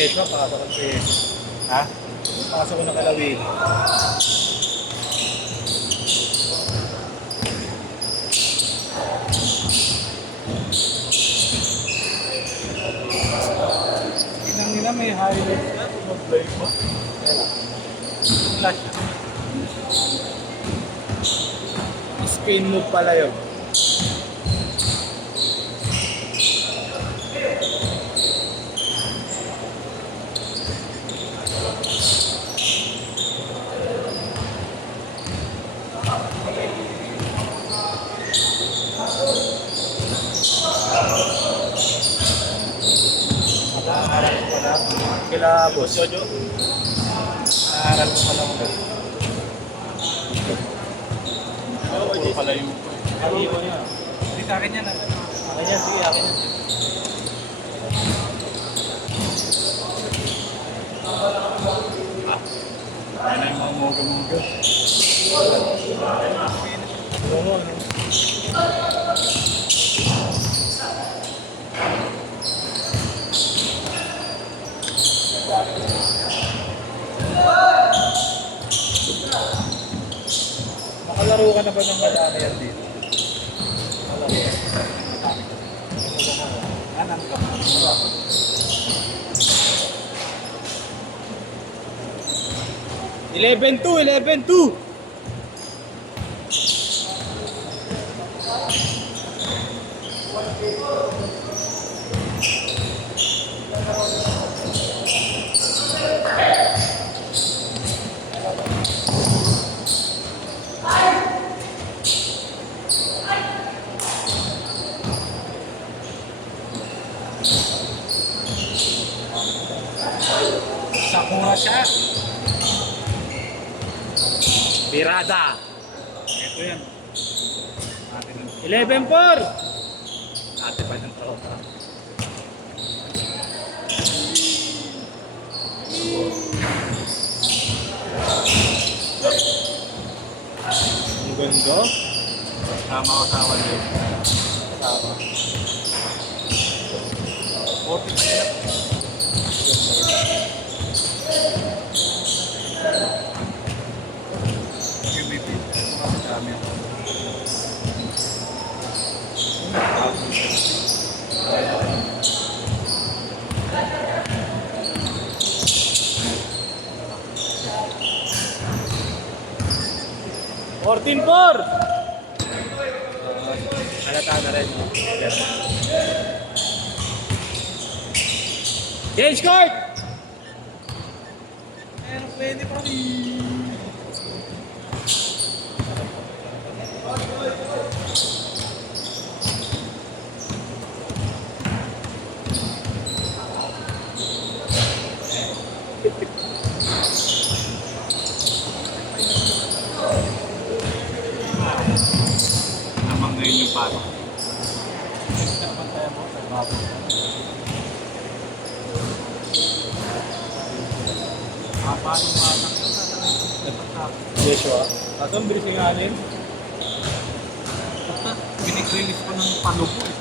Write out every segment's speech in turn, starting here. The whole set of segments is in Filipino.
Keswa, pasok ang Keswa. Ha? Pasok ko ng Kalawin. Inang nila may highlights na. Mag-play mo. Flash. Spin move pala yun. Nag-aaral ko pala. Kila boss. Jojo. Nag-aaral ko pala ako. Puro pala yung... Hindi ko niya. Hindi sa akin yan. Akin yan, sige, akin yan. Ano na yung mga moga-moga? Oo, ano? Nakalaro ka na ba ng madami yan dito? Anong ka? 11-2, 11-2. Sakura siya. Birada. Ito yan. 11-4. Ate pa ng tropa. Ang ganda. Tama ko sa awan din. Tama. 40 pa yan. Fourteen four. Halata na rin. Change court. Pero pwede pa rin. Namang ngayon yung pato. Paano matang? Yeshua. At ang bilis yung anin? Binig-release ko ng panubo eh.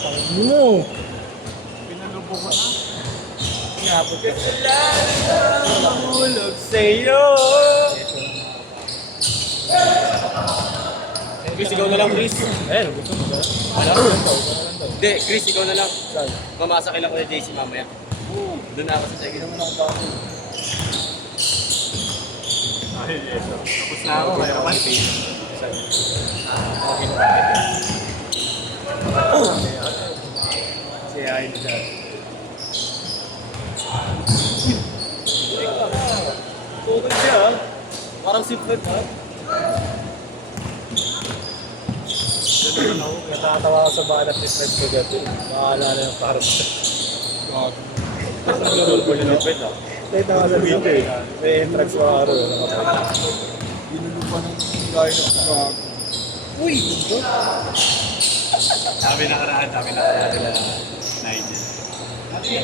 Ano? Pinalubo ko na. Nga po. Hulog sa'yo. Chris, ikaw na lang, Chris. Eh, gusto mo ba? Hindi, Chris, ikaw na lang. Mamasa lang ko na JC mamaya. Doon na ako sa second. Doon na ako ba? Ay, yes. Tapos na ako, kaya naman. Okay na ba? Say hi to that. Okay siya, parang si Fred, ha? Ganun ako, natatawa ako sa banat ni Fred ko gato. Makaalala yung parang siya. Mas naglulol ko yun ng Fred, ha? Tayo sa video, eh. May entrance mga araw, Ginulupan ng gaya ng gag. Uy! Sabi na karaan nila Nigel. Ay,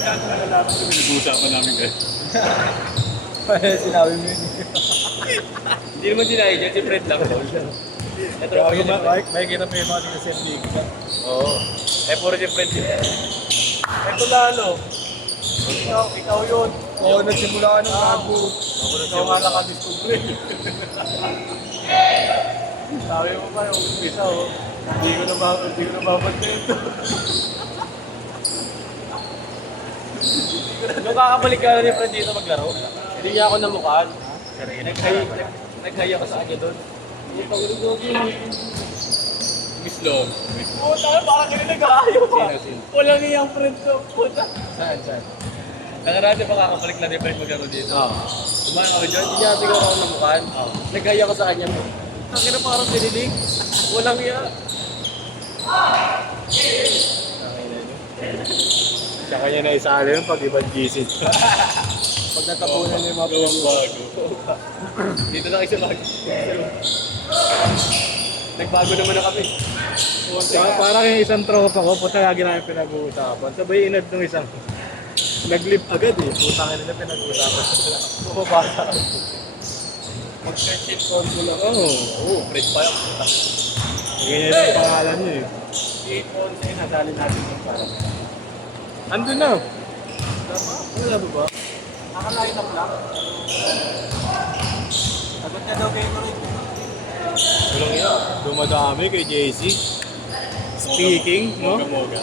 kakalaman ko, pinag-uusapan namin kayo. Kaya sinabi mo yun. Hindi naman si Nigel, si Fred lang. Ito, may kita mo yung mga sinasend Oo. Eh, puro yung friend yun. Ito lalo. Ikaw yun. Oo, nagsimula ka ng bago. Ikaw nga nakadiscover. Sabi mo pa yung isa, oh. Hindi ko na babantay ito. Nung kakabalik ka na ni friend dito maglaro, hindi niya ako namukhaan. Nag-haya ka sa kanya doon. Hindi pa gulog Miss Lo. Puta, parang kayo nag-aayaw pa. Sino? Walang iyang friend ko, puta. Saan? Nakarati pa kakabalik na ni friend maglaro dito. Oo. Kumain ako dyan, hindi niya siguro ako namukhaan. Nag-haya ko sa kanya. Ang na parang dinilig. Walang iya. Sa kanya na isali yun pag ibang GC. Pag natapunan niya yung mga Bago. Dito na kasi bago. Nagbago naman na kami. Parang yung isang tropa ko, puta lagi namin pinag-uusapan. Sabay inad nung isang nag-live agad eh. Puta nga nila pinag-uusapan. Pumabasa. Mag-check console ako. Oo, Fred pa yung puta. Ganyan yung pangalan niya eh. 8-11 nasali natin yung parang. Andun na. Wala ba ba? Naka-line up lang. Agad niya daw kayo rin. Walang yan. Dumadami kay JC. Speaking, no? Moga-moga.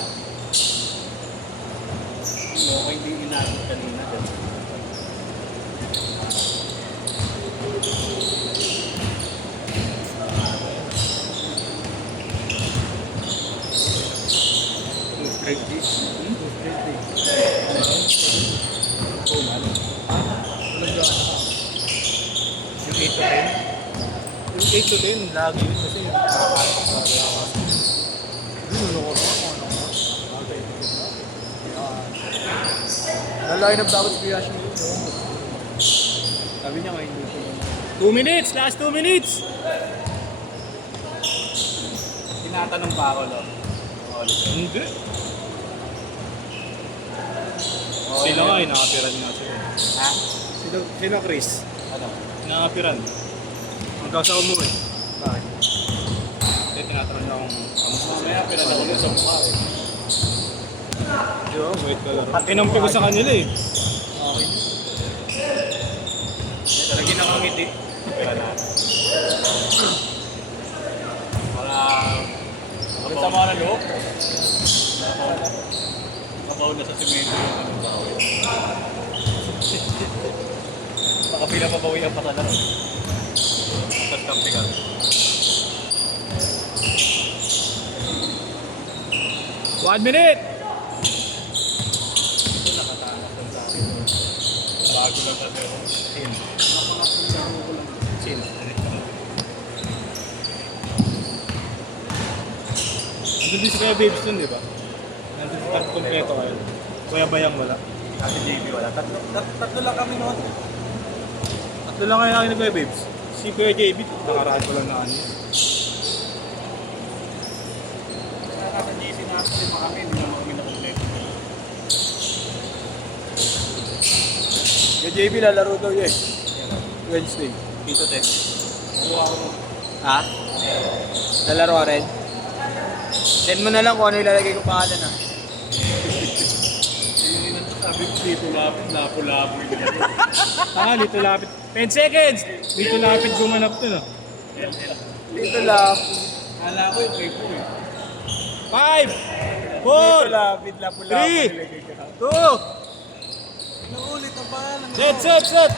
Okay, hindi inabot kanina. Yung 8 to 10? Yung 8 to 10, lagi yun kasi yung nakakasok sa kaya. Ano ko na? Lalaki ng dapat kaya siya dito. Sabi niya ngayon dito. 2 minutes! Last 2 minutes! Tinatanong pa ako, Lo. Hindi. Sila nga, inakapiran nga sila. Ha? Sino Chris? Ano? Inakapiran. Hanggang sa umuwi. Bakit? Hindi, tinatanong niya kung kamusta. Mamaya, pinanako mo sa mukha eh. Yo, wait ka laro. Kinampi ko sa kanila eh. Okay. Lagi nakangiti. Wala. Para sa mga loob. Nabaw na sa simento yung anong bawi. Baka pinapabawi ang pasalaro. Tapos kampi ka. One minute! Ito nakatakas lang sa akin. Bago lang kasi ako. Chin. Chin. Nandun din si Kuya Babes dun, di ba? Nandun sa kompleto kayo. Kuya Bayang wala. Kasi JB wala. Tatlo lang kami noon. Tatlo lang kayo nakin ni Kuya Babes. Si Kuya JB, nakaraan ko lang na ano. Nasa GC natin lima kami. Hindi naman kami nakompleto. Kuya JB lalaro daw yun. Wednesday. Dito, Tek. Ha? Lalaro ka rin? Send mo na lang kung ano ilalagay ko pangalan ha. Sabi ko dito lapit, lapo-lapo yun. Dito lapit. 10 seconds! Dito lapit gumanap to no. Dito lapit. Kala ko yung kay eh. 5! 4! Lapit, lapo-lapo. 3! 2! Naulit ang pangalan. Set!